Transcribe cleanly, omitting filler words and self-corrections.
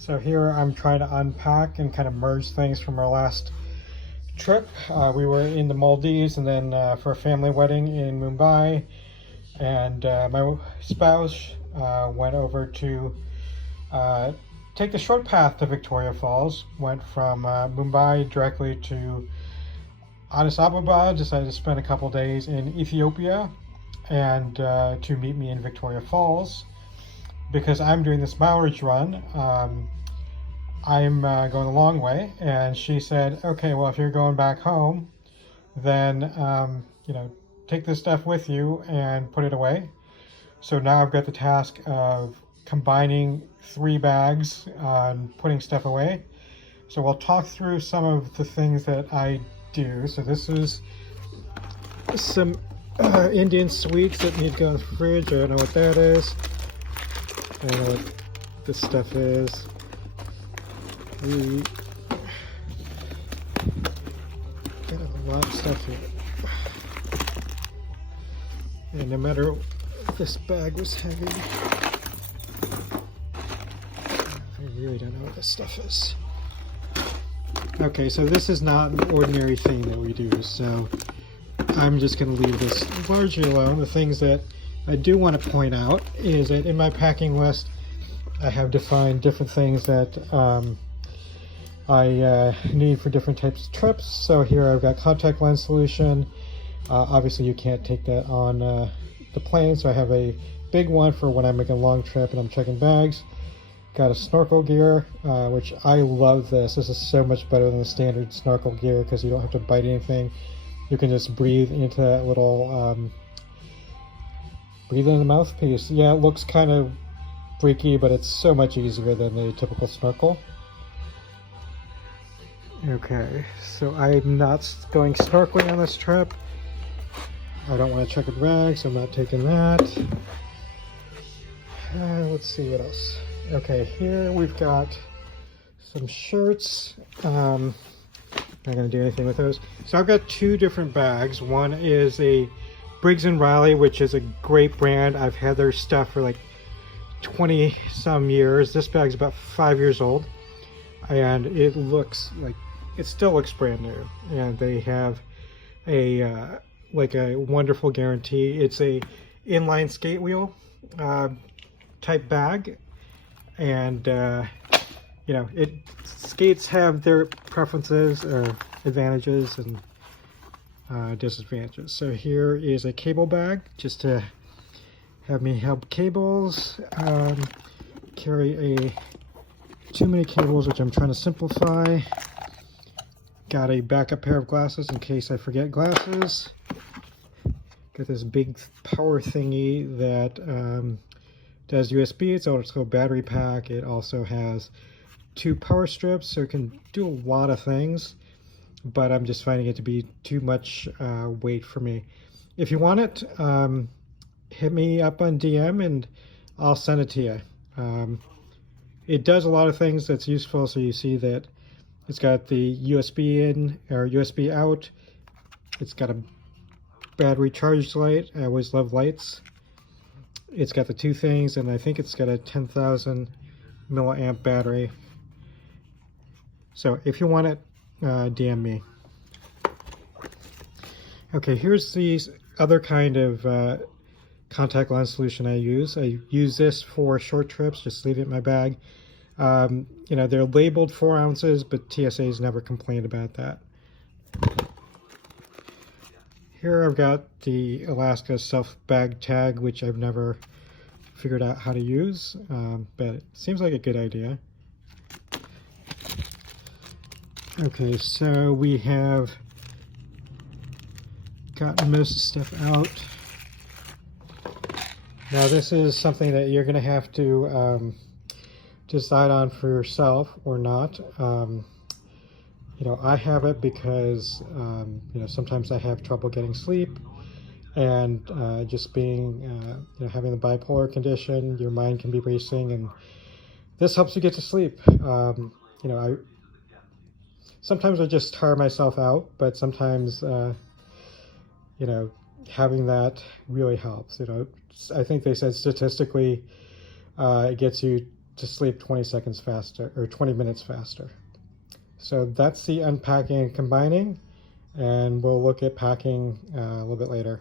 So here I'm trying to unpack and kind of merge things from our last trip. We were in the Maldives and then for a family wedding in Mumbai. And my spouse went over to take the short path to Victoria Falls. Went from Mumbai directly to Addis Ababa. Decided to spend a couple days in Ethiopia and to meet me in Victoria Falls. Because I'm doing this mileage run, I'm going a long way, and she said, okay, well, if you're going back home, then, take this stuff with you and put it away. So now I've got the task of combining 3 bags and putting stuff away. So we'll talk through some of the things that I do. So this is some Indian sweets that need to go in the fridge. I don't know what that is. I don't know what this stuff is. We got a lot of stuff here. And no matter if this bag was heavy, I really don't know what this stuff is. Okay, so this is not an ordinary thing that we do, so I'm just going to leave this largely alone. The things that I do want to point out is that in my packing list, I have defined different things that I need for different types of trips. So here I've got contact lens solution. Obviously you can't take that on the plane, so I have a big one for when I make a long trip and I'm checking bags. Got a snorkel gear, which I love this. This is so much better than the standard snorkel gear because you don't have to bite anything. You can just breathe into that little breathe into the mouthpiece. Yeah, it looks kind of freaky, but it's so much easier than the typical snorkel. Okay, so I'm not going snorkeling on this trip. I don't want to check a bag, so I'm not taking that. Let's see what else. Okay, here we've got some shirts. I'm not going to do anything with those. So I've got 2 different bags. One is a Briggs & Riley, which is a great brand. I've had their stuff for like 20 some years. This bag's about 5 years old, and it looks like it still looks brand new. And they have a like a wonderful guarantee. It's a inline skate wheel type bag, and skates have their preferences or advantages and disadvantages. So here is a cable bag just to have me help cables, carry too many cables, which I'm trying to simplify. Got a backup pair of glasses in case I forget glasses. Got this big power thingy that does USB. It's also a battery pack. It also has 2 power strips, so it can do a lot of things, but I'm just finding it to be too much weight for me. If you want it, hit me up on DM and I'll send it to you. It does a lot of things that's useful. So you see that it's got the USB in or USB out. It's got a battery charged light. I always love lights. It's got the 2 things, and I think it's got a 10,000 milliamp battery. So if you want it, DM me. Okay, here's the other kind of contact lens solution I use. I use this for short trips, just leave it in my bag. They're labeled 4 ounces, but TSA's never complained about that. Here I've got the Alaska Self Bag Tag, which I've never figured out how to use, but it seems like a good idea. Okay, so we have gotten most of the stuff out. Now this is something that you're going to have to decide on for yourself or not. I have it because, sometimes I have trouble getting sleep, and just being, having the bipolar condition, your mind can be racing, and this helps you get to sleep. Sometimes I just tire myself out, but sometimes, having that really helps. I think they said statistically, it gets you to sleep 20 seconds faster, or 20 minutes faster. So that's the unpacking and combining, and we'll look at packing a little bit later.